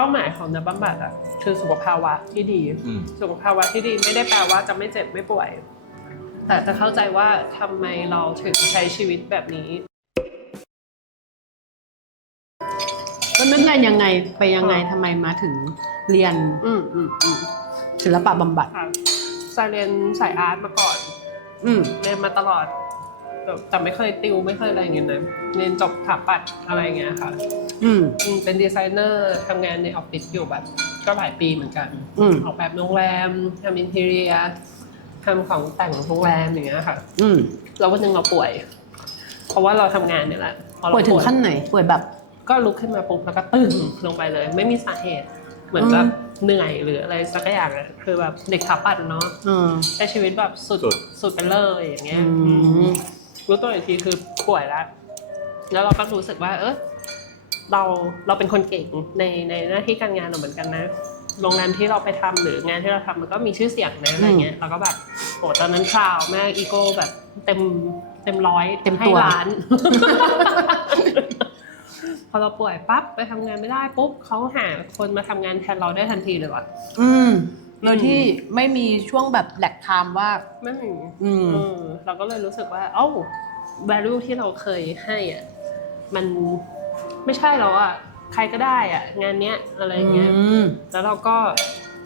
เป้าหมายของนักบำบัดอะคือสุขภาวะที่ดี อืม สุขภาวะที่ดีไม่ได้แปลว่าจะไม่เจ็บไม่ป่วย แต่จะเข้าใจว่าทำไมเราถึงใช้ชีวิตแบบนี้ก็นึกไงยังไงไปยังไงทำไมมาถึงเรียนอืมอืมอืมศิลปะบำบัด ค่ะสายเรียนสายอาร์ตมาก่อน อืม เรียนมาตลอด แต่แต่ไม่เคยติวไม่เคยอะไรอย่างเงี้ยนะเรียนจบถาปัดอะไรอย่างเงี้ยค่ะอืม อืมเป็นดีไซเนอร์ทำงานในออฟฟิศอยู่แบบก็หลายปีเหมือนกัน อืม ออกแบบโรงแรมทำอินทีเรียทำของแต่งโรงแรมอย่างเงี้ยค่ะ อืมแล้ววันหนึ่งเราป่วย เพราะว่าเราทำงานเนี่ยแหละพอเราป่วยถึงขั้นไหนป่วยแบบ ก็ลุกขึ้นมาปุ๊บแล้วก็ตึงลงไปเลย ไม่มีสาเหตุ เหมือนแบบเหนื่อยหรืออะไรสักอย่างอะคือแบบเด็กขาปัดเนาะอืมใช้ชีวิตแบบสุดสุด สุดไปเลยอย่างเงี้ยอืมอืม รู้ตัวอีกทีคือป่วยแล้ว แล้วเราก็รู้สึกว่า เออเราเราเป็นคนเก่งในในหน้าที่การงานเราเหมือนกันนะ โรงแรมที่เราไปทำหรืองานที่เราทำมันก็มีชื่อเสียงนะอะไรเงี้ยเราก็แบบโหตอนนั้นพราวมากอีโก้แบบเต็มเต็มร้อยเต็มให้ตัวล้าน พอเราป่วยปั๊บไปทำงานไม่ได้ปุ๊บเขาหาคนมาทำงานแทนเราได้ทันทีเลยว่ะอืม โดยที่ไม่มีช่วงแบบแหลกไทม์ว่า ไม่มีอืมเออเราก็เลยรู้สึกว่า เอ้า value ที่เราเคยให้อะมันไม่ใช่แล้วอะใครก็ได้อะ งานเนี้ยอะไรอย่างเงี้ย อืม แล้วเราก็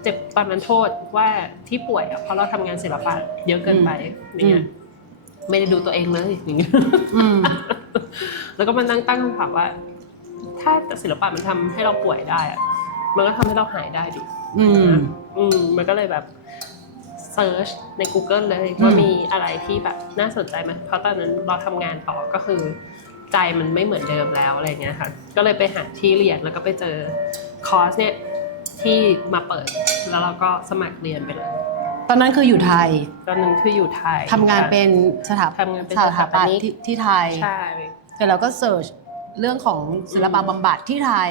เจ็บตอนนั้นโทษว่าที่ป่วยอะเพราะเราทำงานศิลปะเยอะเกินไปอย่างเงี้ยไม่ได้ดูตัวเองเลยอย่างเงี้ยอืม แล้วก็มานั่งตั้งคำถามว่า ถ้าศิลปะมันทำให้เราป่วยได้อะมันก็ทำให้เราหายได้ดิ อืม อืมมันก็เลยแบบเซิร์ชใน Google เลยว่าอืมมีอะไรที่แบบน่าสนใจไหมเพราะตอนนั้นเราทำงานต่อก็คือ ใจมันไม่เหมือนเดิมแล้วอะไรเงี้ยค่ะ ก็เลยไปหาที่เรียนแล้วก็ไปเจอคอร์สเนี่ยที่มาเปิด แล้วเราก็สมัครเรียนไปเลย ตอนนั้นคืออยู่ไทยตอนนั้นคืออยู่ไทยทำงานเป็นสถาทำงานเป็นสสถาถาปปัตนิย์กที่ที่ไทยใช่ เสร็จแล้วก็เสิร์ช เรื่องของศิลปะบำบัดที่ไทย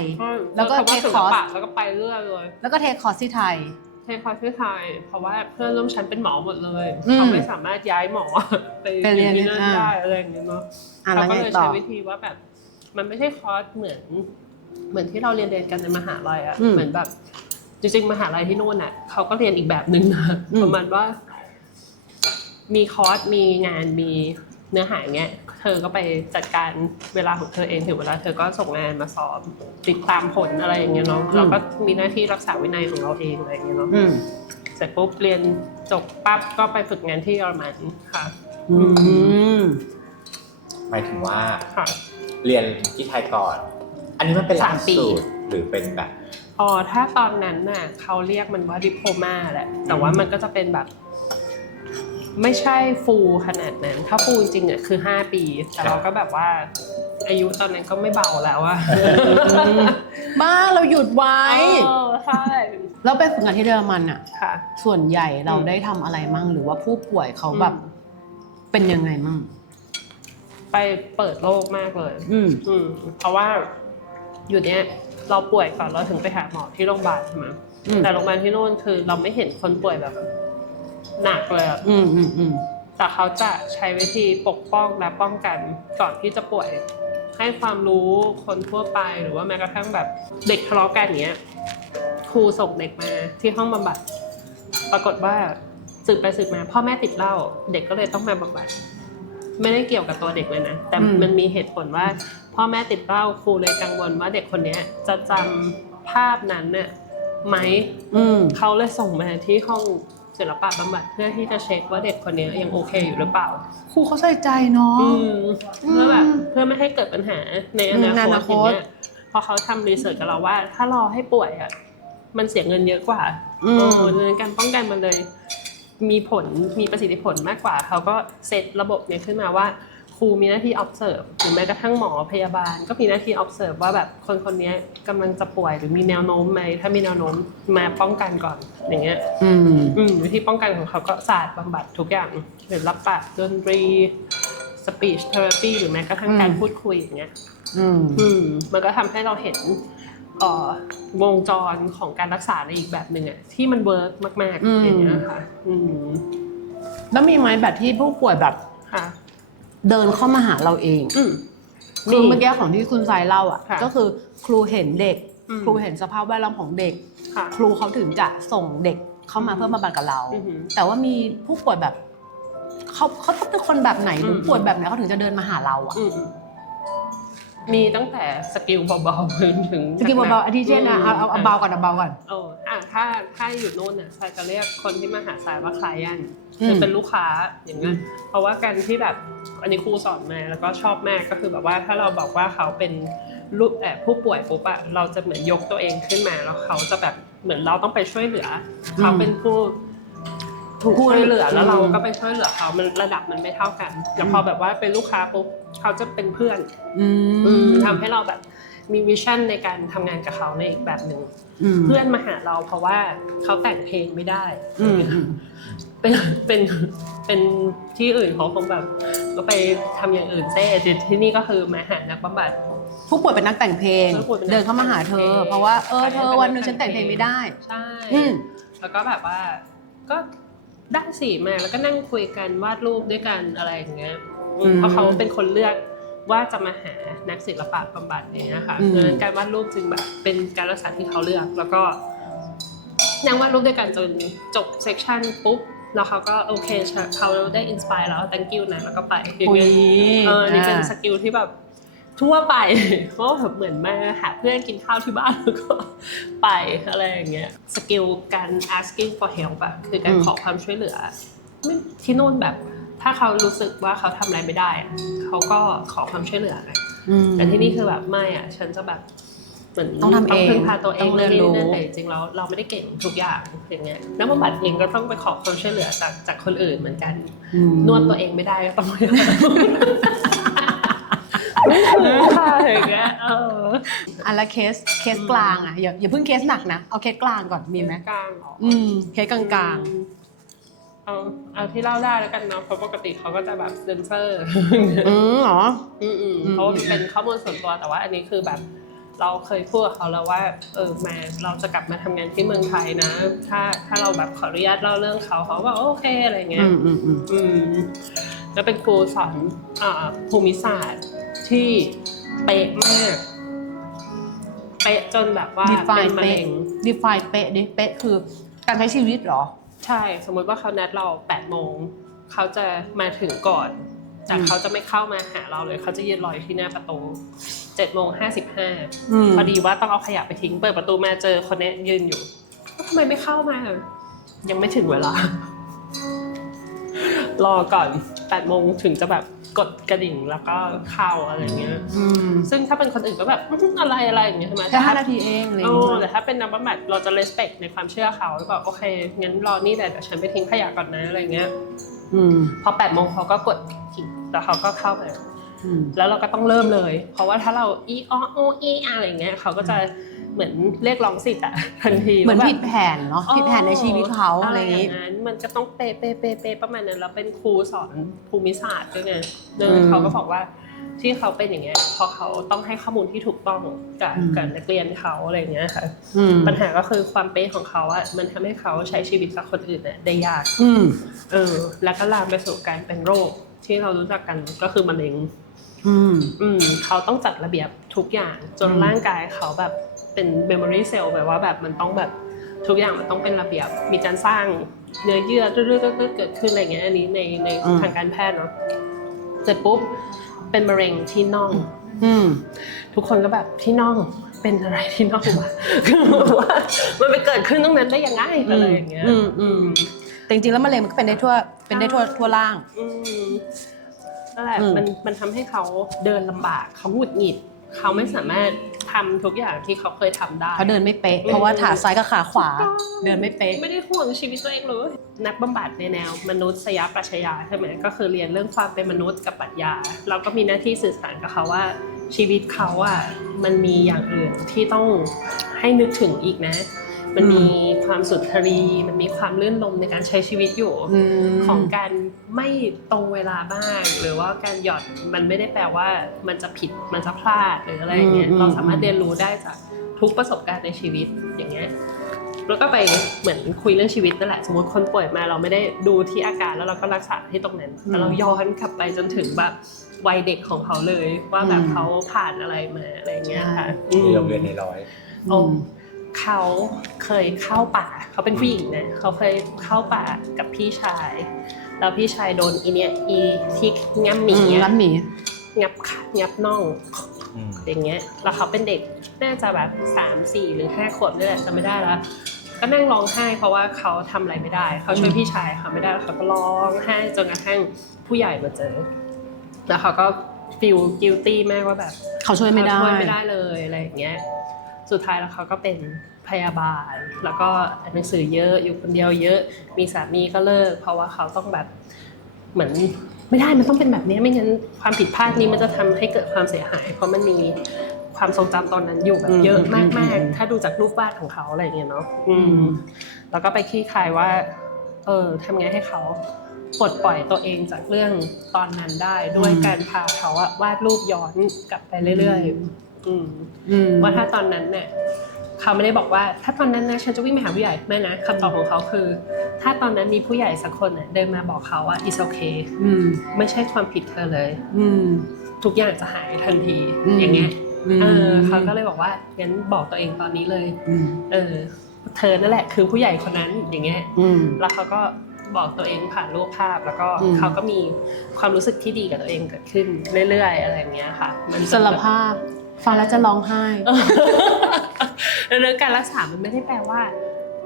แล้วก็คำว่า take ศิล course ปะแล้วก็ไปเรื่อยเลย แล้วก็เทคคอร์สที่ไทย เทคคอร์สที่ไทย เพราะว่าเพื่อนร่วมชั้นเป็นหมอหมดเลยอืมเขาไม่สามารถย้ายหมอ ไปไปเรียนที่นั่นอ่า ได้อะไรอย่างเงี้ยเนาะอะเขาแล้วก็ไงเลยต่อ ใช้วิธีว่าแบบ มันไม่ใช่คอร์สเหมือน เหมือนที่เราเรียนเรียนกันในมหาลัยอะอืมเหมือนแบบจริงๆมหาลัยที่นู่นอะเขาก็เรียนอีกแบบหนึ่งนะอืม ประมาณว่า มีคอร์สมีงานมีเนื้อหาอย่างเงี้ย เธอก็ไปจัดการเวลาของเธอเองถึงเวลาเธอก็ส่งงานมาสอบติดตามผลอะไรอย่างเงี้ยเนาะเราก็มีหน้าที่รักษาวินัยของเราเองอะไรอย่างเงี้ยเนาะอืมเสร็จปุ๊บเรียนจบปั๊บก็ไปฝึกงานที่เยอรมันค่ะอืมหมายถึงว่าค่ะเรียนที่ไทยก่อน อันนี้มันเป็นหลักสามปีสูตรหรือเป็นแบบอ๋อถ้าตอนนั้นน่ะเขาเรียกมันว่าดิโพมาแหละแต่ว่ามันก็จะเป็นแบบ ไม่ใช่ฟูลขนาดนั้น ถ้าฟูลจริงๆอะคือ 5 ปี แต่เราก็แบบว่า อายุตอนนั้นก็ไม่เบาแล้วอะบ้าเราหยุดไว้เออใช่แล้วไปฝึกงานที่เยอรมันอะค่ะส่วนใหญ่เราอืมได้ทำอะไรมั่ง หรือว่าผู้ป่วยเขาแบบอืมเป็นยังไงมั่ง ไปเปิดโลกมากเลยอืมอืมเพราะว่าอยู่เนี้ยเราป่วยก่อนเราถึงไปหาหมอที่โรงพยาบาลใช่ไหมอืมแต่โรงพยาบาลที่นู่นคือ เราไม่เห็นคนป่วยแบบ หนักเลยอะอืมอืมอืมแต่เขาจะใช้วิธีปกป้องและป้องกันก่อนที่จะป่วย ให้ความรู้คนทั่วไปหรือว่าแม้กระทั่งแบบเด็กทะเลาะกันอย่างเงี้ยครูส่งเด็กมาที่ห้องบำบัด ปรากฏว่าสืบไปสืบมาพ่อแม่ติดเหล้าเด็กก็เลยต้องมาบำบัดไม่ได้เกี่ยวกับตัวเด็กเลยนะ แต่มันมีเหตุผลว่า พ่อแม่ติดเหล้าครูเลยกังวลว่าเด็กคนเนี้ย จะจำภาพนั้นน่ะไหมอืมเขาเลยส่งมาที่ห้อง ศิลปะบำบัดเพื่อที่จะเช็คว่าเด็กคนนี้ยังโอเคอยู่หรือเปล่า ครูเขาใส่ใจเนาะอืมอืมเพื่อแบบเพื่อไม่ให้เกิดปัญหาในอนาในคอตนาคอย่างตเงี้ยพอเขาทำรีเสิร์ชกับเราว่า ถ้ารอให้ป่วยอะมันเสียเงินเยอะกว่าอืโอ้มดังนั้นการป้องกันมันเลย มีผลมีประสิทธิผลมากกว่า เขาก็เซตระบบเนี้ยขึ้นมาว่าค รูมีหน้าที่ observe หรือแม้กระทั่งหมอพยาบาล ก็มีหน้าที่ observe ว่าแบบคนคนนี้กำลังจะป่วยหรือมีแนวโน้มไหมถ้ามีแนวโน้มมาป้องกันก่อนอย่างเงี้ยอืมอืมวิธีป้องกันของเขาก็ศาสตร์บำบัดทุกอย่างศิลปะดนตรี speech therapy หรือแม้กระทั่งการอืมพูดคุยอย่างเงี้ยอืมอืมมันก็ทำให้เราเห็นเอ่อวงจรของการรักษาในอีกแบบหนึ่งอะที่มันเวิร์กมากอืมๆอย่างเงี้ยค่ะ อืมแล้วมีไหมแบบที่ผู้ป่วยแบบค่ะ เดินเข้ามาหาเราเองอืมคือเมื่อกี้ของที่คุณทรายเล่าอะ ค่ะก็คือครูเห็นเด็ก อืม ครูเห็นสภาพแวดล้อมของเด็ก ค่ะ ครูเขาถึงจะส่งเด็กเข้ามาอืมเพื่อมาบันกับเรา อือหือแต่ว่ามีผู้ป่วยแบบเขาเขาต้องเป็นคนแบบไหนหรืออืมป่วยแบบไหนเขาถึงจะเดินมาหาเราอะอืมมี ตั้งแต่สกิลเบาๆถึงสกิลเบาๆอาทิเช่นนะเอาเอาเอาเบาก่อนเอาเบาก่อน เอออะถ้าถ้าอยู่นู่นน่ะทรายจะเรียกคนที่มาหาทรายว่าคลายันอืมคือเป็นลูกค้าอย่างเงี้อืยมเพราะว่าการที่แบบอันนี้ครูสอนมาแล้วก็ชอบมากก็คือแบบว่าถ้าเราบอกว่าเขาเป็นลูกแอบผู้ป่วยปุ๊บอะเราจะเหมือนยกตัวเองขึ้นมาแล้วเขาจะแบบเหมือนเราต้องไปช่วยเหลืออเขาเป็นผู้ถูก ช่วยเหลือแล้วเราก็ไปช่วยเหลือเขามันระดับมันไม่เท่ากันแต่พอแบบว่าเป็นลูกค้าปุ๊บเขาจะเป็นเพื่อนอือืมมทำให้เราแบบมีวิชั่นในการทำงานกับเขาในอีกแบบหนึ่งมเพื่อนมาหาเราเพราะว่าเขาแต่งเพลงไม่ได้อืมอืมเป็นเป็นเป็นที่อื่นเขาคงแบบ ก็ไปทำอย่างอื่นเต้แต่ที่นี่ก็คือมาหานักบำบัดผู้ป่วยเป็นนักแต่งเพลงผู้ป่วยเป็นนักเดินเข้ามาหาเธอแต่งเพลงเพราะว่าเออใช่เธอวันหนึงฉันแต่งเพลงไม่ได้ใช่อืมแล้วก็แบบว่าก็ ได้สิมาแล้วก็นั่งคุยกันวาดรูปด้วยกันอะไรอย่างเงี้ยอืมเพราะเขาเป็นคนเลือกว่าจะมาหานักศิลปะบำบัดอย่างเงี้ยค่ะอืม ดังนั้นการวาดรูปจึงแบบเป็นการรักษาที่เขาเลือก แล้วก็นั่งวาดรูปด้วยกันจนจบเซสชันปุ๊บแล้วเขาก็โอเคเขาได้อินสปายแล้ว thank you นะแล้วก็ไปอย่างคุยเงี้ยเออนี่เป็นอ่าสกิลที่แบบ ทั่วไปเพราะว่าแบบเหมือนมาหาเพื่อนกินข้าวที่บ้านแล้วก็ไปอะไรอย่างเงี้ยสกิลการ asking for help อะคือการขอความช่วยเหลือไม่ที่โน่นแบบ ถ้าเขารู้สึกว่าเขาทำอะไรไม่ได้อะเขาก็ขอความช่วยเหลือไงอืมแต่ที่นี่คือแบบไม่อะฉันจะแบบเหมือนต้องทำเองพึ่งพาตัวเองต้องเรียนรู้นั่นแต่จริงๆแล้วเราไม่ได้เก่งทุกอย่างอย่างเงี้ยนักบำบัดเองก็ต้องไปขอความช่วยเหลือจากจากคนอื่นเหมือนกันอืมนวดตัวเองไม่ได้ก็ต้อง ไปไม่ค่ะอย่างเงี้ยเอออันละเคสเคสอืมกลางอะอย่าอย่าเพิ่งเคสหนักนะเอาเคสกลางก่อนมีไหมกลางเหรออืมเคสกลางเอาเอาที่เล่าได้แล้วกันเนาะเพราะปกติเขาก็จะแบบเซนเซอร์ๆอืมเหรอ อืมอืมอืม เพราะว่ามันเป็นข้อมูลส่วนตัวแต่ว่าอันนี้คือแบบเราเคยพูดกับเขาแล้วว่าเออมาเราจะกลับมาทำงานที่เมืองไทยนะ ถ้าถ้าเราแบบขออนุญาตเล่าเรื่องเขาเขาก็โอเคอะไรเงี้อืยมอืมอืมอืมแล้วเป็นครูสอนอ่าภูมิศาสตร์ ที่เป๊ะมาก เป๊ะจนแบบว่าดีไฟเป็นมะเป๊ะ เร็งดีไฟเป๊ะดิเป๊ะคือการใช้ชีวิตเหรอ ใช่ สมมุติว่าเขานัดเรา8ปดโมง เขาจะมาถึงก่อน แต่อืม เขาจะไม่เข้ามาหาเราเลย เขาจะยืนรออยู่ที่หน้าประตู7จ็ดโมงห้าสิบห้าอืมพอดีว่าต้องเอาขยะไปทิ้ง เปิดประตูมาเจอคนเนี้ยยืนอยู่แล้วทำไมไม่เข้ามา ยังไม่ถึงเวลา รอก่อน8ปดโมงถึงจะแบบ กดกระดิ่งแล้วก็เข้าอะไรเงี้ย อืมซึ่งถ้าเป็นคนอื่นก็แบบอื้อหืออะไรอะไรอย่างเงี้ยใช่ไหมแค่ห้านาทีเองอะไรอย่างโอ้เงี้ยแต่ถ้าเป็นนักบำบัดเราจะ respect ในความเชื่อเขาแล้วบอกโอเคงั้นรอนี่แต่เดี๋ยวฉันไปทิ้งขยะก่อนนะอะไรเงี้ย อืมพอ8ปดโมงเขาก็กดทิ้งแล้วเขาก็เข้ามาอืม แล้วเราก็ต้องเริ่มเลย เพราะว่าถ้าเราอีออโออีอะไรเงี้ยเขาก็จะ เหมือนเรียกร้องสิทธิ์อะทันทีเหมือนว่าแบบผิดแผนเนาะผิดแผนในชีวิตเขาอะไรอย่างงี้งี้นั้นมันก็ต้องเป๊ะเป๊ะเป๊ะเป๊ะประมาณนั้นแล้วเป็นครูสอนภูมิศาสตร์ด้วยไงเอออืมเขาก็บอกว่าที่เขาเป็นอย่างเงี้ยเพราะเขาต้องให้ข้อมูลที่ถูกต้องกับอืมกับนักเรียนเขาอะไรเงี้ยค่ะอืมปัญหาก็คือความเป๊ะของเขาอะมันทำให้เขาใช้ชีวิตกับคนอื่นอะได้ยากอืมเออ แล้วก็ลามไปสู่การเป็นโรค ที่เรารู้จักกันก็คือมะเร็งอืมอืมเขาต้องจัดระเบียบทุกอย่างจนอืมร่างกายเขาแบบ เป็น memory cell แบบว่าแบบมันต้องแบบทุกอย่างมันต้องเป็นระเบียบ มีการสร้างเนื้อเยื่อเรื่อยๆเกิดขึ้นอะไรเงี้ยอันนี้ในในทางการแพทย์เนาะเสร็จปุ๊บเป็นมะเร็งที่น่อง อืม ทุกคนก็แบบที่น่องเป็นอะไรที่น่องวะคือแบบว่ามันไปเกิดขึ้นตรงนั้นได้ยังไงอะไรอย่างเงี้ยอืมอืมแต่จริงๆแล้วมะเร็งมันก็เป็นได้ทั่วเป็นได้ทั่วทั่วร่าง อืมนั่นแหละอืม มันมันทำให้เขาเดินลำบากเขาหงุดหงิดเขาไม่สามารถ ทำทุกอย่างที่เขาเคยทำได้ เขาเดินไม่เป๊ะอืมเพราะว่าขาซ้ายกับขาขวา เดินไม่เป๊ะ ไม่ได้ห่วงชีวิตตัวเองเลย นักบำบัดในแนว มนุษยปรัชญาใช่ไหมก็คือเรียนเรื่องความเป็นมนุษย์กับปรัชญาเราก็มีหน้าที่สื่อสารกับเขาว่า ชีวิตเขาอะมันมีอย่างอื่นที่ต้องให้นึกถึงอีกนะ มันมีความสุนทรีมันมีความลื่นลมในการใช้ชีวิตอยู่อืมของการไม่ตรงเวลาบ้าง หรือว่าการหย่อนมันไม่ได้แปลว่ามันจะผิดมันจะพลาดหรืออะไรอย่างเงี้ยอืมเราสามารถเรียนรู้ได้จากทุกประสบการณ์ในชีวิตอย่างเงี้ยแล้วก็ไปเหมือนคุยเรื่องชีวิตนั่นแหละ สมมติคนป่วยมาเราไม่ได้ดูที่อาการแล้วเราก็รักษาที่ตรงนั้นแต่เราย้อนกลับไปจนถึงแบบวัยเด็กของเขาเลยว่าแบบเขาผ่านอะไรมาอะไรอย่างเงี้ยค่ะอืมมีโรงเรียนในร้อยโอ้ เขาเคยเข้าป่า เขาเป็นผู้หญิงนะ เขาเคยเข้าป่ากับพี่ชาย แล้วพี่ชายโดนอีเนี่ยอีที่งับหมีอืมอะร้านหมีงับขางับน่องอืมอย่างเงี้ย แล้วเขาเป็นเด็กน่าจะแบบสามสี่หรือห้าขวบนี่แหละจำไม่ได้แล้วก็นั่งร้องไห้เพราะว่าเขาทำอะไรไม่ได้ เขาช่วยพี่ชายเขาไม่ได้แล้วเขาก็ร้องไห้จนกระทั่งผู้ใหญ่มาเจอ แล้วเขาก็ฟีลกิลตี้มากว่าแบบ เขาช่วยไม่ได้เขาช่วยไม่ได้เลยอะไรอย่างเงี้ย สุดท้ายแล้วเขาก็เป็นพยาบาล แล้วก็อ่านหนังสือเยอะอยู่คนเดียวเยอะ มีสามีก็เลิก เพราะว่าเขาต้องแบบเหมือนไม่ได้มันต้องเป็นแบบนี้ไม่งั้นความผิดพลาดนี้มันจะทำให้เกิดความเสียหาย เพราะมันมีความทรงจำตอนนั้นอยู่แบบเยอะอืมมากอืมๆถ้าดูจากรูปวาดของเขาอะไรอย่างเงี้ยเนาะอือืมมแล้วก็ไปคลี่คลายว่า เออทำไงให้เขาปลดปล่อยตัวเองจากเรื่องตอนนั้นได้ ด้วยอืมการพาเขาอะวาดรูปย้อนกลับไปเรื่อยๆ อืมอืมว่าถ้าตอนนั้นเนี่ยเขาไม่ได้บอกว่า ถ้าตอนนั้นนะฉันจะวิ่งไปหาผู้ใหญ่ไม่นะคำตอบของเขาคือ ถ้าตอนนั้นมีผู้ใหญ่สักคนน่ะเดินมาบอกเขาว่า it's okay อืมไม่ใช่ความผิดเธอเลยอืมทุกอย่างจะหายทันทีอืมอย่างเงี้ยมเออเขาก็เลยบอกว่างั้นบอกตัวเองตอนนี้เลยอืมเออ เธอนั่นแหละคือผู้ใหญ่คนนั้นอย่างเงี้ยอืมแล้วเขาก็บอกตัวเองผ่านรูปภาพแล้วก็อืมเขาก็มีความรู้สึกที่ดีกับตัวเองเกิดขึ้นเรื่อยๆอะไรอย่างเงี้ยค่ะมันสารภาพ ฟังแล้วจะร้องไห้เออดังนั้นการรักษา มันไม่ได้แปลว่า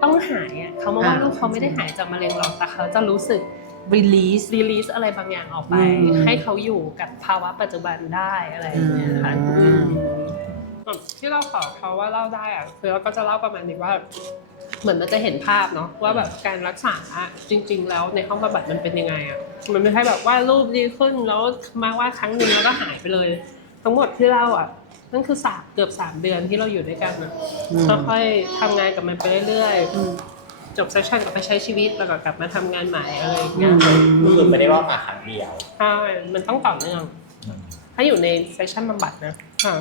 ต้องหายอะเขามาว่าอ่าลูกเขาไม่ได้หายจากมะเร็งหรอกแต่เขาจะรู้สึก release รีลีสอะไรบางอย่างออกไปอืมให้เขาอยู่กับภาวะปัจจุบันได้อะไรอย่างเงี้ยค่ะอืมอืมอะที่เราขอเขาว่าเล่าได้อะคือเราก็จะเล่าประมาณนี้ว่า เหมือนมันจะเห็นภาพเนาะว่าแบบการรักษาอะจริง ๆ แล้วในห้องบำบัดมันเป็นยังไงอะมันไม่ใช่แบบว่ารูปดีขึ้นแล้วมาว่าครั้งหนึ่งแล้วก็หายไปเลย ทั้งหมดที่เล่าอะ นั่นคือสามเกือบสามเดือนที่เราอยู่ด้วยกันอะอืม ค่อยๆทำงานกับมันไปเรื่อยอืม ๆ จบเซสชั่นก็ไปใช้ชีวิตแล้วก็กลับมาทำงานใหม่อะไรอย่างเงี้ยอืมก็คือไม่ได้ว่ามาครั้งเดียว ใช่มันต้องต่อเนื่องอืมถ้าอยู่ในเซสชั่นบำบัดนะค่ะ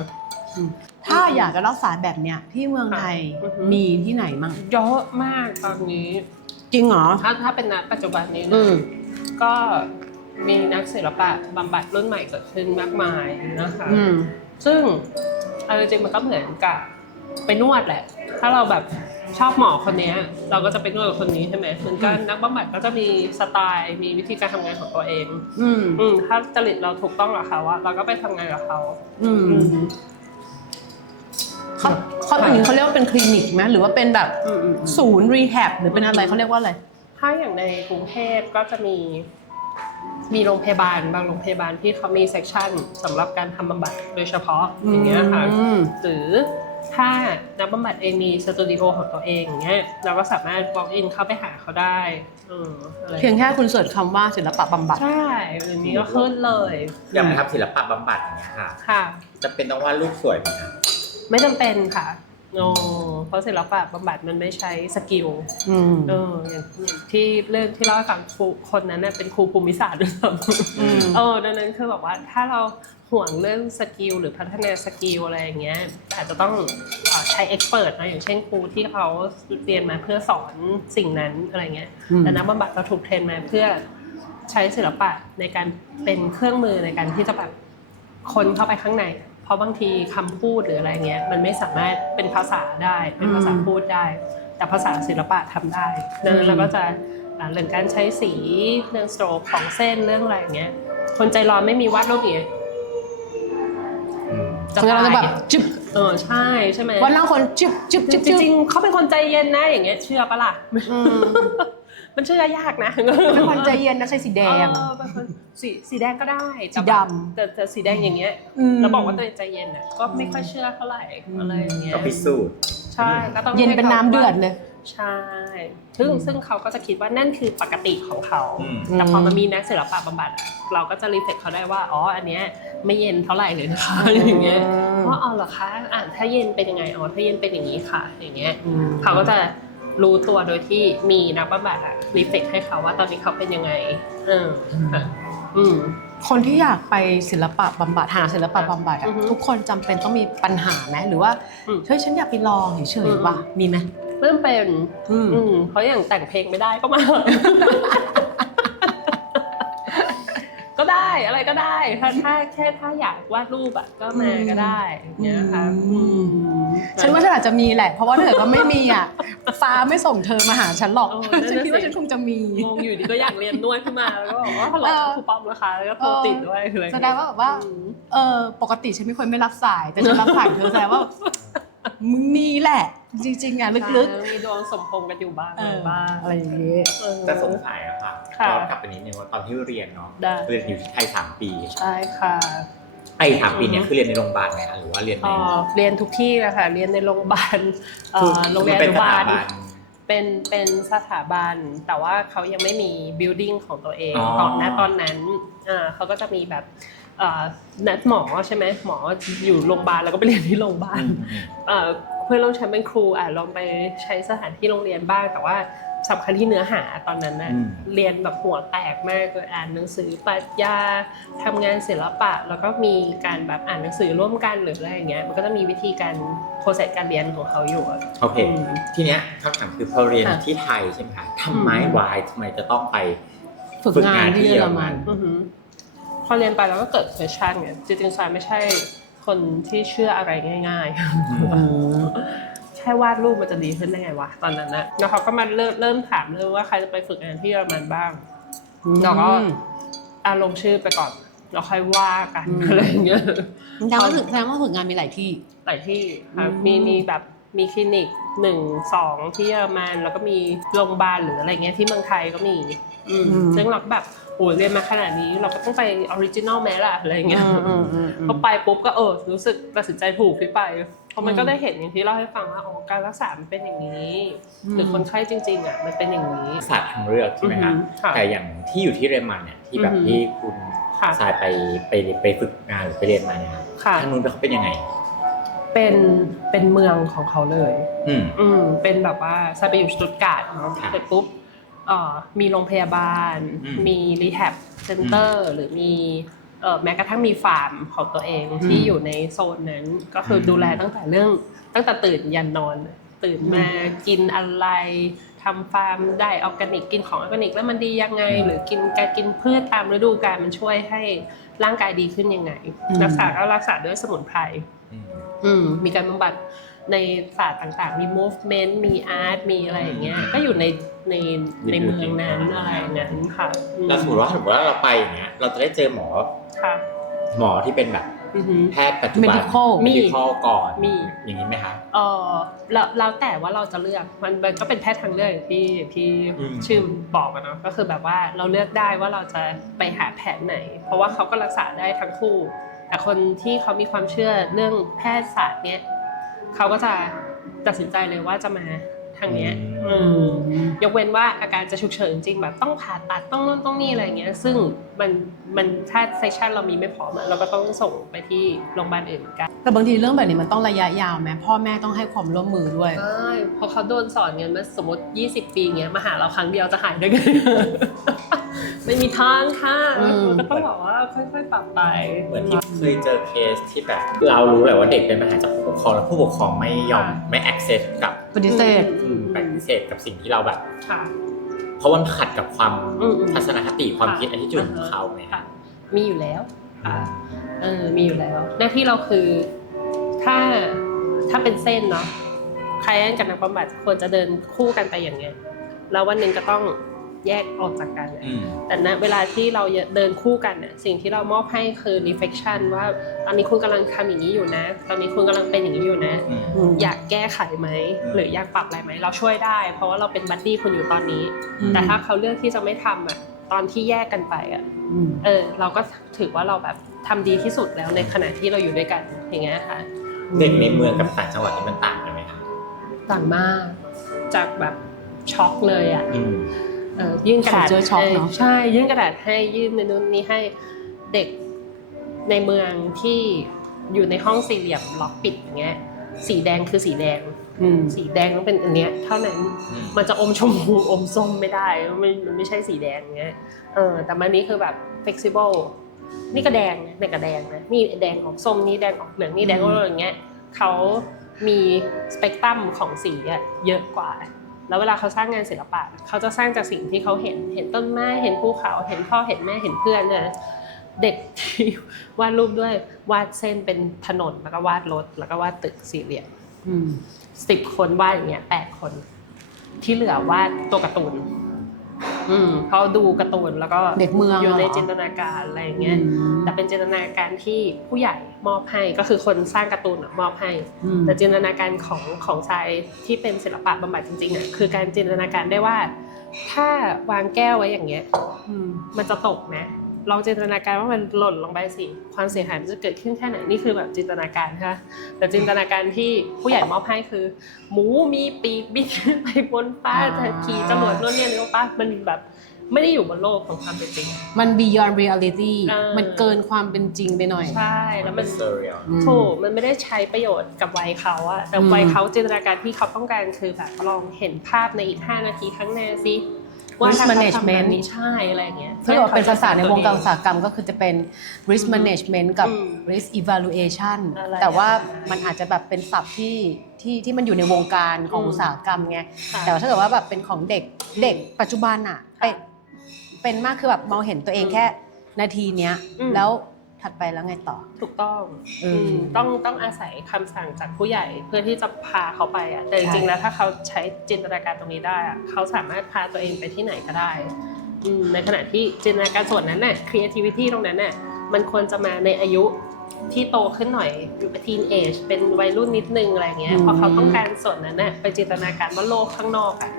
ถ้าอยากจะรักษาแบบเนี้ยที่เมืองไทยอือฮึ มีที่ไหนมั่งเยอะมากตอนนี้ จริงเหรอ ถ้าถ้าเป็นณปัจจุบันนี้อืนะมก็มีนักศิลปะบำบัดรุ่นใหม่เกิดขึ้นมากมายนะคะ อืม ซึ่งเอาจริงๆมันก็เหมือนกับไปนวดแหละ ถ้าเราแบบชอบหมอคนเนี้ยเราก็จะไปนวดกับคนนี้ใช่ไหมเหมือนกันนักบำบัดก็จะมีสไตล์มีวิธีการทำงานของตัวเองอืมอืมถ้าจริตเราถูกต้องกับเขาอะเราก็ไปทำงานกับเขาอืมเขาเขาอย่างนี้เขาเรียกว่าเป็นคลินิกไหมหรือว่าเป็นแบบอืมอืมศูนย์รีแฮบหรือเป็นอะไรเขาเรียกว่าอะไร ถ้าอย่างในกรุงเทพก็จะมี มีโรงพยาบาลบางโรงพยาบาลที่เขามีเซกชันสำหรับการทำบำบัดโดยเฉพาะอย่างเงี้ยค่ะอืม หรือถ้านักบำบัดเองมีสตูดิโอของตัวเองอย่างเงี้ยเราก็สามารถ walk in เข้าไปหาเขาได้เอออะไรเพียงแค่คุณเสิร์ชคำว่าศิลปะบำบัด ใช่อย่างนี้ก็ขึ้นเลยอย่างมาทำศิลปะบำบัดอย่างเงี้ยค่ะค่ะ จะเป็นต้องวาดรูปสวยไหมคะไม่จำเป็นค่ะ โอ้เพราะศิลปะบำบัดมันไม่ใช้สกิลอืม เอออย่างอย่างที่เรื่องที่เล่าให้ฟังครูคนนั้นน่ะเป็นครูภูมิศาสตร์ด้วยซ้อืมำเออดังนั้นคือแบบว่าถ้าเราห่วงเรื่องสกิลหรือพัฒนาสกิลอะไรอย่างเงี้ยอาจจะต้องเอ่อใช้เอ็กซ์เพรสนะอย่างเช่นครูที่เขาเรียนมาเพื่อสอนสิ่งนั้นอะไรเงี้ยอืม แต่นักบำบัดเราถูกเทรนมาเพื่อใช้ศิลปะในการเป็นเครื่องมือในการที่จะแบบคนเข้าไปข้างใน เพราะบางทีคำพูดหรืออะไรเงี้ยมันไม่สามารถเป็นภาษาได้เป็นภาษาพูดได้ แต่ภาษาศิลปะทำได้ดังนั้นเราก็จะอ่าเรื่องการใช้สีเรื่องสโตรกของเส้นเรื่องอะไรอย่างเงี้ยคนใจร้อนไม่มีวาดรูปอย่างเงี้ยอืมจะคือเราจะแบบตายจึ๊บเออใช่ใช่ไหมวันล่างคนจึ๊บจึ๊บจจึ๊บจึ๊บริงๆเขาเป็นคนใจเย็นนะอย่างเงี้ยเชื่อปะล่ะอื มมันเชื่อยากนะเป็นคนใจเย็นนะใช้สีแดง เออเป็นคนสีสีแดงก็ได้แต่สีดำแต่แต่สีแดงอย่างเงี้ยมแล้วบอกว่าตัวเองใจเย็นอะก็ไม่ค่อยเชื่อเท่าไหร่อะไรอย่างเงี้ยก็พิสูจน์ ใช่ก็ต้องเย็นเป็นน้ำเดือดให้ขาเลย ใช่ซึ่งซึ่งเขาก็จะคิดว่านั่นคือปกติของเขา อืม แต่พอมันมีนักศิลปะบำบัดอะเราก็จะรีเฟกเขาได้ว่าอ๋ออันเนี้ยไม่เย็นเท่าไหร่เลยนะคะอย่างเงี้ย ว่าอ๋อเหรอคะอ่าถ้าเย็นเป็นยังไงอ๋อถ้าเย็นเป็นอย่างนี้ค่ะ อย่างเงี้ยอืมเขาก็จะ รู้ตัวโดยที่มีนักบำบัดอะรีเฟกให้เขาว่าตอนนี้เขาเป็นยังไงเออค่ะอืม คนที่อยากไปศิลปะบำบัดหาศิลปะบำบัดอะอือฮึทุกคนจำเป็นต้องมีปัญหาไหมหรือว่าอืมเฮ้ยฉันอยากไปลองเฉอืยมๆว่ะมีไหมเริ่มเป็นอืมอืมเพราะอย่างแต่งเพลงไม่ได้ก็มา ก็ได้อะไรก็ได้ถ้าถ้าแค่ถ้าอยากวาดรูปอะก็มาก็ได้อย่างเงี้ยค่ะอือืมม ฉันว่าฉันอาจจะมีแหละ เพราะว่าถ้าเกิดว่าไม่มีอะฟ้าไม่ส่งเธอมาหาฉันหรอกเออนั่นน่ะฉันคิดว่าสิฉันคงจะมีงงอยู่ดีก็อยากเรียนนวดขึ้นมาแล้วก็บอกว่าฮัลโหลเออครูป้อมนะคะแล้วก็โทรติดด้วยคืออะไรแสดงว่าแบบว่าอืมเออปกติฉันเป็นคนไม่รับสายแต่ฉันรับสายเธอแสดงว่ามึงมีแหละ จริงๆอะลึกใช่มีดวงสมพงษ์กันอยู่บ้างๆเออบ้างอะไรอย่างเงี้ยเออแต่สงสัยอะค่ะค่ะย้อนกลับไปนิดนึงว่าตอนที่เรียนเนาะได้เรียนอยู่ที่ไทยสามปีใช่ค่ะ ไอ้สามปีเนี่ยอือฮึคือเรียนในโรงพยาบาลไหมคะหรือว่าเรียนใน เอ่อเรียนทุกที่เลยค่ะเรียนในโรงพยาบาลเอ่คืออโรงเรียนมัอเป็นนุสบาถาลบันเป็นเป็นสถาบัน แต่ว่าเขายังไม่มี building ของตัวเองอ๋อ ตอนณตอนนั้นอ่าเขาก็จะมีแบบเอ่อนัดหมอใช่ไหมหมออยู่โรงพยาบาลแล้วก็ไปเรียนที่โรงพยาบาลอืมอืมเอ่อเพื่อนร่วมชั้นเป็นครูอะลองไปใช้สถานที่โรงเรียนบ้าง แต่ว่า สำคัญที่เนื้อหาตอนนั้นน่ะอืม เรียนแบบหัวแตกมากเลยอ่านหนังสือปรัชญาทำงานศิลปะ แล้วก็มีการแบบอ่านหนังสือร่วมกันหรืออะไรอย่างเงี้ยมันก็จะมีวิธีการโปรเซสการเรียนของเขาอยู่อะโอเค อืม ทีเนี้ยคำถามคือพอเรียนค่ะที่ไทยใช่ไหมคะทำไมอืม วายทำไมจะต้องไป ฝึกงานที่เยอรมัน อือหือพอเรียนไปแล้วก็เกิด question ไงจริงๆซายไม่ใช่คนที่เชื่ออะไรง่าย อืมๆแค่วาดรูปมันจะดีขึ้นได้ไงวะตอนนั้นนะแล้วเขาก็มาเริ่มเริ่มถามเลยว่าใครจะไปฝึกงานที่เยอรมันบ้างแล้วก็อะลงชื่อไปก่อนแล้วค่อยว่ากันอืมอะไรอย่างเงี้ยแสดงว่าฝึกแสดงว่าฝึกงานมีหลายที่หลายที่ค่ะอืมมีมีแบบมีคลินิกหนึ่งสองที่เยอรมันแล้วก็มีโรงพยาบาลหรืออะไรเงี้ยที่เมืองไทยก็มีอืมซึ่งเราก็แบบโอ้ยเรียนมาขนาดนี้เราก็ต้องไปออริจินอลแม้ล่ะอะไรเงี้ยอืมอืมอืมพอไปปุ๊บก็เออรู้สึกตัดสินใจถูกที่ไป เพราะมันอืมก็ได้เห็นอย่างที่เล่าให้ฟังว่าอ๋อการรักษามันเป็นอย่างนี้อืมหรือคนไข้จริงๆอะมันเป็นอย่างนี้ศาสตร์ทางเลือกใช่ไหมคะอือฮึค่ะแต่อย่างที่อยู่ที่เยอรมันเนี่ยที่แบบอือฮึที่คุณค่ะทรายไปไปไปฝึกงานหรือไปเรียนมาเนี่ยค่ะค่ะทางนู้นเขาเป็นยังไง เป็นเป็นเมืองของเขาเลย อืมอืมเป็นแบบว่าซาไปอยู่สตุตการ์ดเนาะครับเสร็จปุ๊บเอ่อมีโรงพยาบาลอืมมีรีแฮบเซ็นเตอร์หรือมีเอ่อ แม้กระทั่งมีฟาร์มของตัวเองอืมที่อยู่ในโซนนั้น ก็คืออมดูแลตั้งแต่เรื่องตั้งแต่ตื่นยันนอน ตื่นมาอืมกินอะไรทำฟาร์มได้ออร์แกนิกกินของออร์แกนิกแล้วมันดียังไง หรือกินการกินพืชตามฤดูกาลมันช่วยให้ร่างกายดีขึ้นยังไง รักษาก็รักษาด้วยสมุนไพรอืมอืมมีการบำบัด ในศาสตร์ต่างๆ มี movement มี art มีอะไรอย่างเงี้ยอืมก็อยู่ในในอยู่ในเมืองจริงๆนั้นอะไรอย่างนั้นค่ะอืแล้วสมมติว่าสมมติว่าเราไปอย่างเงี้ยเราจะได้เจอหมอค่ะหมอที่เป็นแบบอือหือ แพทย์ปัจจุบัน Medical มี medical ก่อนมี อย่างนี้ไหมคะ เออแล้วแล้วแต่ว่าเราจะเลือกมันมันก็เป็นแพทย์ทางเลือกอย่างที่ที่อืม ชื่อบอกอะเนาะก็คือแบบว่าเราเลือกได้ว่าเราจะไปหาแผนไหน เพราะว่าเขาก็รักษาได้ทั้งคู่ แต่คนที่เขามีความเชื่อเรื่องแพทยศาสตร์เนี้ย เขาก็จะตัดสินใจเลยว่าจะมาทางเนี้ย ยกเว้นว่าอาการจะฉุกเฉินจริงแบบต้องผ่าตัดต้องนู่นต้องนี่อะไรเงี้ย ซึ่งมันมันถ้าเซสชันเรามีไม่พร้อมอะเราก็ต้องส่งไปที่โรงพยาบาลอื่นกัน แต่บางทีเรื่องแบบนี้มันต้องระยะยาวไหมพ่อแม่ต้องให้ความร่วมมือด้วยใช่เพราะเขาโดนสอนเงินมาสมมติ 20 ปีเงี้ยมาหาเราครั้งเดียวจะหายได้ไงไม่มีทางค่ะอืมก็ต้องบอกว่าค่อยๆปรับไป เหมือนที่เคยเจอเคสที่แบบ เรารู้แหละว่าเด็กเป็นปัญหาจากผู้ปกครองแล้วผู้ปกครองไม่ยอมค่ะไม่ access กับปฏิเสธอืมปฏิเสธกับสิ่งที่เราแบบค่ะ เพราะว่ามันขัดกับความอืมอืมทัศนคติความค่ะคิดอันที่จุดของเขาไงค่ะ มีอยู่แล้ว ค่ะ เออ มีอยู่แล้ว หน้าที่เราคือถ้าถ้าเป็นเส้นเนาะใครกับนักบำบัดควรจะเดินคู่กันไปอย่างเงี้ยแล้ววันหนึ่งก็ต้อง แยกออกจากกันอะอืมแต่ณเวลาที่เราเดินคู่กันเนี่ยสิ่งที่เรามอบให้คือ reflection ว่าตอนนี้คุณกำลังทำอย่างนี้อยู่นะ ตอนนี้คุณกำลังเป็นอย่างนี้อยู่นะอืมอืมอยากแก้ไขไหมอืมหรืออยากปรับอะไรไหมเราช่วยได้ เพราะว่าเราเป็นบัดดี้คุณอยู่ตอนนี้อืมแต่ถ้าเขาเลือกที่จะไม่ทำอะตอนที่แยกกันไปอะอืมเออ เราก็ถือว่าเราแบบทำดีที่สุดแล้วในขณะที่เราอยู่ด้วยกันอย่างเงี้ยค่ะเด็กในเมืองกับต่างจังหวัดนี่มันต่างกันไหมคะต่างมากจากแบบช็อกเลยอะอืมเออ ยื่นกระดาษ Culture shock ให้เนอะใช่ยื่นกระดาษให้ยื่นในนู้นนี้ให้เด็กในเมืองที่อยู่ในห้องสี่เหลี่ยมล็อกปิดอย่างเงี้ยสีแดงคือสีแดงอืมสีแดงต้องเป็นอันเนี้ย เท่านั้นอืมมันจะอมชมพูอมส้มไม่ได้มันมันไม่ใช่สีแดงเงี้ยเออแต่มันนี้คือแบบ flexible นี่ก็แดงนะนี่ก็แดงนะนี่แดงออกส้มนี่แดงออกเหลืองนี่แดงออกเหลืองอย่างเงี้ยเขามีสเปกตรัมของสีอะเยอะกว่า แล้วเวลาเขาสร้างงานศิลปะเขาจะสร้างจากสิ่งที่เขาเห็นเห็นต้นไม้เห็นภูเขาเห็นพ่อเห็นแม่เห็นเพื่อนเนี่ยเด็กที่วาดรูปด้วยวาดเส้นเป็นถนนแล้วก็วาดรถแล้วก็วาดตึกสี่เหลี่ยมอืมสิบคนวาดอย่างเงี้ยแปดคน ที่เหลือวาดตัวการ์ตูน อืมเขาดูการ์ตูนแล้วก็เด็กเมืองอยู่ในเหรอจินตนาการอะไรอย่างเงี้ยอืมแต่เป็นจินตนาการที่ผู้ใหญ่มอบให้ก็คือคนสร้างการ์ตูนอะมอบให้อืมแต่จินตนาการของของทรายที่เป็นศิลปะบำบัดจริงๆอะคือการจินตนาการได้ว่า ถ้าวางแก้วไว้อย่างเงี้ยอืมมันจะตกนะ ลองจินตนาการว่ามันหล่นลงไปสิความเสียหายมันจะเกิดขึ้นแค่ไหนนี่คือแบบจินตนาการค่ะแต่จินตนาการที่ผู้ใหญ่มอบให้คือ หมูมีปีกบินขึ้นไปบนฟ้าอ่าแต่ขี่จรวดนู่นเนี่ยนึกว่าปะมันแบบไม่ได้อยู่บนโลกของความเป็นจริง มัน beyond reality อ่ามัมันเกินความเป็นจริงไปหน่อย ใช่ แล้วมันเซเรียลอืมถูก มันไม่ได้ใช้ประโยชน์กับวัยเขาอะแต่อืมวัยเขาจินตนาการที่เขาต้องการคือแบบลองเห็นภาพในอีก 5 นาทีข้างหน้าสิ ว่า risk ถ้าเขาทำแบบ management นี้ใช่อะไรอย่างเงี้ยถ้าเกิดว่าเป็นภาษาในวงการอุตสาสาหกรรมก็คือจะเป็น risk management กับ อืม risk evaluation อะไรแต่ว่ามันอาจจะแบบเป็นศัพท์ที่ที่ที่มันอยู่ในวงการของอืม อุตสาหกรรมไง ค่ะ แต่ว่าถ้าเกิดว่าแบบเป็นของเด็กเด็กปัจจุบันอะเป็นเป็นมากคือแบบมองเห็นตัวเองอืมแค่นาทีเนี้ย อืมแล้ว ถัดไปแล้วไงต่อ ถูกต้องอืมอืมต้องต้องอาศัยคำสั่งจากผู้ใหญ่เพื่อที่จะพาเขาไปอะแต่จใช่ริงๆแล้วถ้าเขาใช้จินตนาการตรงนี้ได้อะเขาสามารถพาตัวเองไปที่ไหนก็ได้อืมในขณะที่จินตนาการส่วนนั้นน่ะ creativity ตรงนั้นน่ะมันควรจะมาในอายุที่โตขึ้นหน่อยอยู่เป็น teen age เป็นวัยรุ่นนิดนึงอะไรเงี้ยเพราะเขาต้องการส่วนนั้นน่ะไปจินตนาการว่าโลกข้างนอกอะ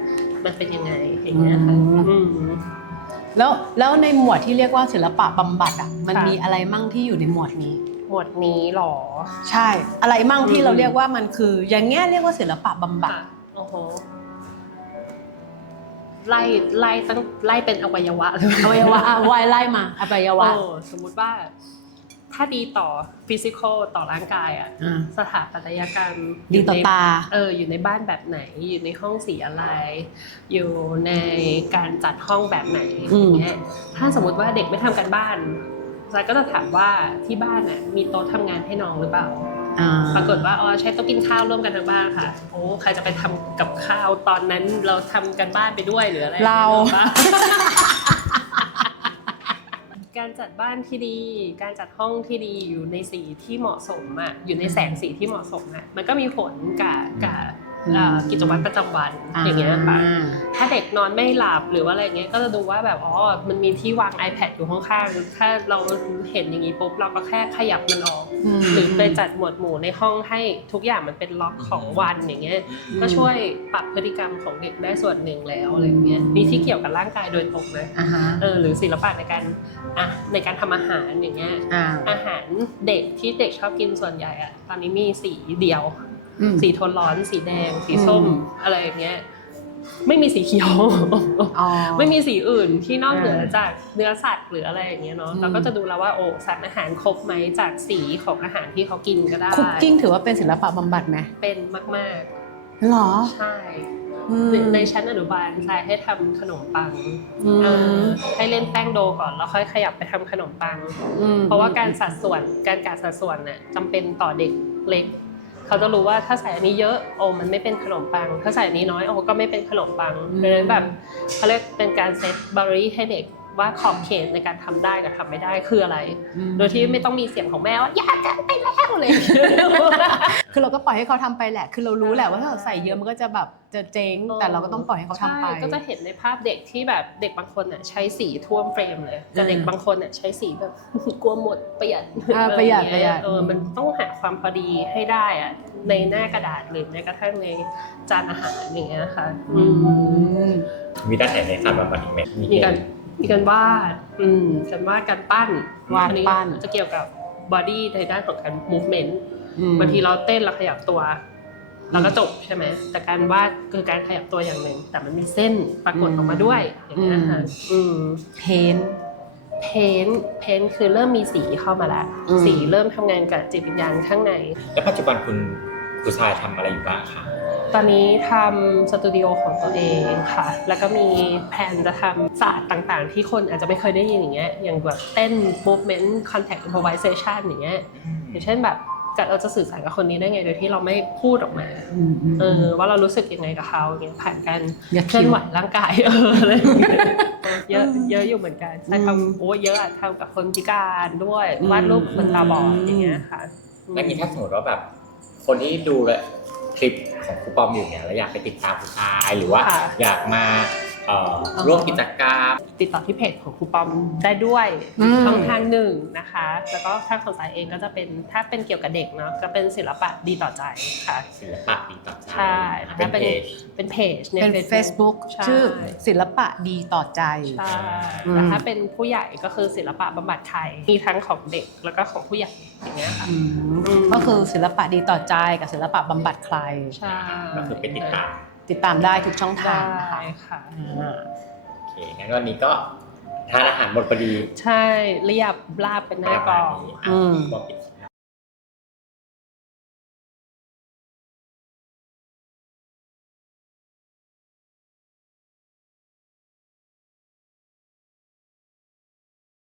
มันเป็นยังไงอย่างเงี้ยค่ะอืมอืม แล้วแล้วในหมวดที่เรียกว่าศิลปะบำบัดอะมันค่ะ มีอะไรมั่งที่อยู่ในหมวดนี้ หมวดนี้หรอ ใช่ อะไรมั่งที่อืม เราเรียกว่ามันคือ อย่างเงี้ยเรียกว่าศิลปะบำบัดค่ะโอ้โหไล่ไล่ตั้งไล่เป็นอวัยวะเลยอวัยวะอะวายไล่มาอวัยวะโอ้สมมุติว่า ถ้าดีต่อฟิสิกอลต่อร่างกายอะอ่าสถาปัตยกรรมดีต่ออยู่ในตาเอออยู่ในบ้านแบบไหน อยู่ในห้องสีอะไร อยู่ในการจัดห้องแบบไหนอืมอย่างเงี้ยถ้าสมมติว่าเด็กไม่ทำกันบ้านซายก็จะถามว่าที่บ้านน่ะมีโต๊ะทำงานให้น้องหรือเปล่าอ่าปรากฏว่าอ๋อใช้โต๊ะกินข้าวร่วมกันทั้งบ้านค่ะโอ้ใครจะไปทำกับข้าวตอนนั้นเราทำกันบ้านไปด้วยหรืออะไรเรานึ การจัดบ้านที่ดี การจัดห้องที่ดีอยู่ในสีที่เหมาะสมอะอยู่ในแสงสีที่เหมาะสมอะมันก็มีผลกับกับ กิจวัตรประจำวันอย่างเงี้ยค่ะถ้าเด็กนอนไม่หลับหรือว่าอะไรเงี้ยก็จะดูว่าแบบอ๋อมันมีที่วาง iPad อยู่ข้างๆถ้าเราเห็นอย่างนี้ปุ๊บเราก็แค่ขยับมันออกมหรือไปจัดหมวดหมู่ในห้องให้ทุกอย่างมันเป็นล็อกของวันอย่างเงี้ยอืมก็ช่วยปรับพฤติกรรมของเด็กได้ส่วนหนึ่งแล้วอะไรเงี้ยนี่ที่เกี่ยวกับร่างกายโดยตรงนะอ่าฮะเออหรือศิลปะในการอะในการทำอาหารอย่างเงี้ยอ่าอาหารเด็กที่เด็กชอบกินส่วนใหญ่อะตอนนี้มีสีเดียวอืม สีโทนร้อน สีแดง สีส้มอืมอะไรอย่างเงี้ยไม่มีสีเขียวอ๋อไม่มีสีอื่นที่นอกอ่าเหนือจากเนื้อสัตว์หรืออะไรอย่างเงี้ยเนาะอืมเราก็จะดูแล้วว่าโอ้สารอาหารครบไหมจากสีของอาหารที่เขากินก็ได้คุกกิ้งถือว่าเป็นศิลปะบำบัดไหมเป็นมากหรอๆใช่อืมในชั้นอนุบาลทรายให้ทำขนมปังอืเออมให้เล่นแป้งโดก่อนแล้วค่อยขยับไปทำขนมปังอืมเพราะว่าการสัดส่วนการกะสัดส่วนน่ะจำเป็นต่อเด็กเล็ก เขาจะรู้ว่าถ้าใส่อันนี้เยอะโอ้มันไม่เป็นขนมปัง ถ้าใส่อันนี้น้อยโอ้ก็ไม่เป็นขนมปังดังนั้นแบบเขาเรียกเป็นการเซตบารีให้เด็ก ว่าขอบเขตในการทำได้กับทำไม่ได้คืออะไรอืมโดยที่ไม่ต้องมีเสียงของแม่ว่าอย่ากันไปแล้วเลยคือเราก็ปล่อยให้เขาทำไปแหละ คือเรารู้แหละว่าถ้าเราใส่เยอะมันก็จะแบบจะเจ๊งแต่เราก็ต้องปล่อยให้เขาทำไปใช่ก็จะเห็นในภาพเด็กที่แบบเด็กบางคนน่ะใช้สีท่วมเฟรมเลยแต่เด็กอืมบางคนน่ะใช้สีแบบกลัวหมดประหยัดอ่าประหยัดอไอางประหยัเงี้ดเออมันต้องหาความพอดีให้ได้อะในหน้ากระดาษหรือแม้กระทั่งในจานอาหารอย่างเงี้ยค่ะอืมมีด้านไหนในศาสตร์บำบัดอีกไหมมีการ มีการวาด อืมการวาดการปั้นวาดอันนี้ปั้นจะเกี่ยวกับบอดี้ในด้านของการ movement อืมบางทีเราเต้นเราขยับตัวเราก็จบใช่ไหมแต่การวาดคือการขยับตัวอย่างหนึ่ง แต่มันมีเส้นปรากฏออกมาด้วยอย่างเงี้ยค่ะอืมเพนเพนเพนคือเริ่มมีสีเข้ามาแล้วอืมสีเริ่มทำงานกับจิตวิญญาณข้างใน แล้วปัจจุบันคุณครูชายทำอะไรอยู่บ้างคะ ตอนนี้ทำสตูดิโอของตัวเองค่ะ แล้วก็มีแผนจะทำศาสตร์ต่างๆ ที่คนอาจจะไม่เคยได้ยินอย่างเงี้ย อย่างแบบเต้น movement contact improvisation อย่างเงี้ย อย่างเช่นแบบกับเราจะสื่อสารกับคนนี้ได้ไงโดยที่เราไม่พูดออกมาอืมอืมเออ ว่าเรารู้สึกยังไงกับเขาอย่างเงี้ยผ่านการอย่าเคลื่คิอนวไหวร่างกายเอออะไรอย่างเงี้ยเยอะอืมเยอะอยู่เหมือนกันใช่อืมทำโอ้เยอะอะทำกับคนพิการด้วยอืมวาดรูปคนตาบอดอย่างเงี้ยค่ะแล้วนี้ถ้าสมมติว่าแบบ คนที่ดูแลคลิปของครูปอมอยู่เนี่ยแล้วอยากไปติดตามผู้ชายหรือว่า ค่ะ อยากมาเอ่อร่วมกิจกรรม ติดต่อที่เพจของครูปอมได้ด้วยอืม ช่องทางหนึ่งนะคะ แล้วก็ทางของสายเองก็จะเป็นถ้าเป็นเกี่ยวกับเด็กเนาะก็เป็นศิลปะดีต่อใจค่ะ ศิลปะดีต่อใจใช่เป็นเป็น เพจ เป็นเพจใน เป็น Facebook ใช่ ชื่อศิลปะดีต่อใจ ใช่อืม แต่ถ้าเป็นผู้ใหญ่ก็คือศิลปะบำบัดไทยมีทั้งของเด็กแล้วก็ของผู้ใหญ่อย่างเงี้ยค่ะ อืมอืมก็คือศิลปะดีต่อใจกับศิลปะบำบัดใคร ใช่ก็คือไปติดตามติดตามได้ทุกช่องทางได้นะคะค่ะอ่าโอเคงั้นวันนี้ก็ทานอาหารหมดพอดี ใช่เรียบลาบเป็นหน้ากปรระอมาณงนี้อืมบอกปิดคลิป